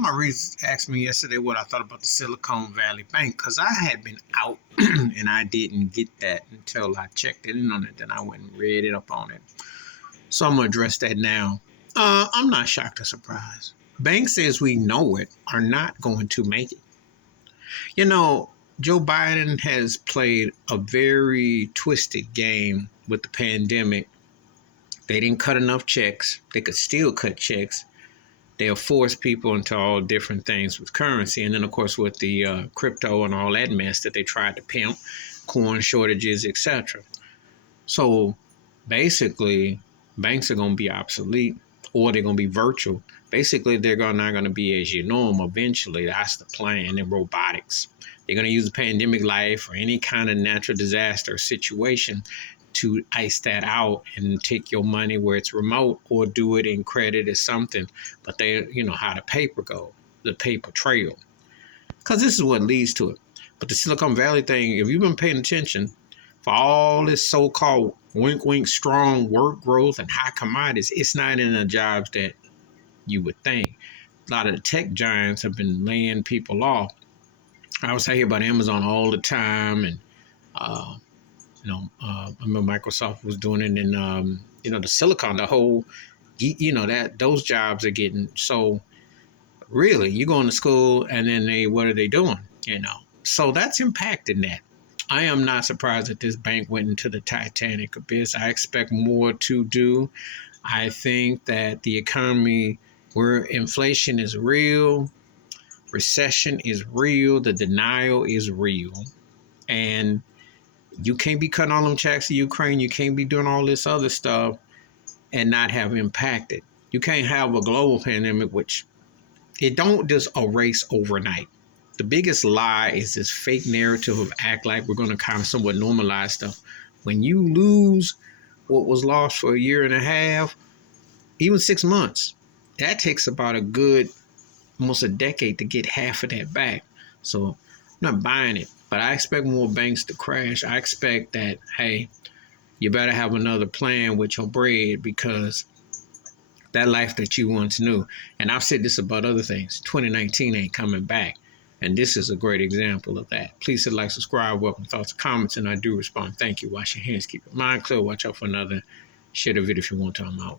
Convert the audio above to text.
Maurice asked me yesterday what I thought about the Silicon Valley Bank because I had been out and I didn't get that until I checked in on it. Then I went and read it up on it. So I'm going to address that now. I'm not shocked or surprised. Banks, as we know it, are not going to make it. You know, Joe Biden has played a very twisted game with the pandemic. They didn't cut enough checks. They could still cut checks. They'll force people into all different things with currency. And then, of course, with the crypto and all that mess that they tried to pimp, corn shortages, etc. So basically, banks are going to be obsolete or they're going to be virtual. Basically, they're not going to be as you know them eventually. That's the plan in robotics. They're going to use the pandemic life or any kind of natural disaster situation to ice that out and take your money where it's remote or do it in credit or something. But they, how the paper go, the paper trail. Because this is what leads to it. But the Silicon Valley thing, if you've been paying attention, for all this so-called wink, strong work growth and high commodities, it's not in the jobs that you would think. A lot of the tech giants have been laying people off. I was hearing about Amazon all the time, and I remember Microsoft was doing it in the Silicon, the whole, that those jobs are getting. So really, you're going to school, and then what are they doing? So that's impacting that. I am not surprised that this bank went into the Titanic abyss. I expect more to do. I think that the economy, where inflation is real, recession is real, the denial is real, and you can't be cutting all them checks to Ukraine. You can't be doing all this other stuff and not have impacted. You can't have a global pandemic, which it don't just erase overnight. The biggest lie is this fake narrative of act like we're going to kind of somewhat normalize stuff. When you lose what was lost for a year and a half, even 6 months, that takes about almost a decade to get half of that back. So I'm not buying it, but I expect more banks to crash. I expect that, hey, you better have another plan with your bread because that life that you once knew, and I've said this about other things, 2019 ain't coming back. And this is a great example of that. Please hit like, subscribe, welcome thoughts, comments, and I do respond. Thank you. Wash your hands, keep your mind clear, watch out for another. Share the video if you want to. I'm out.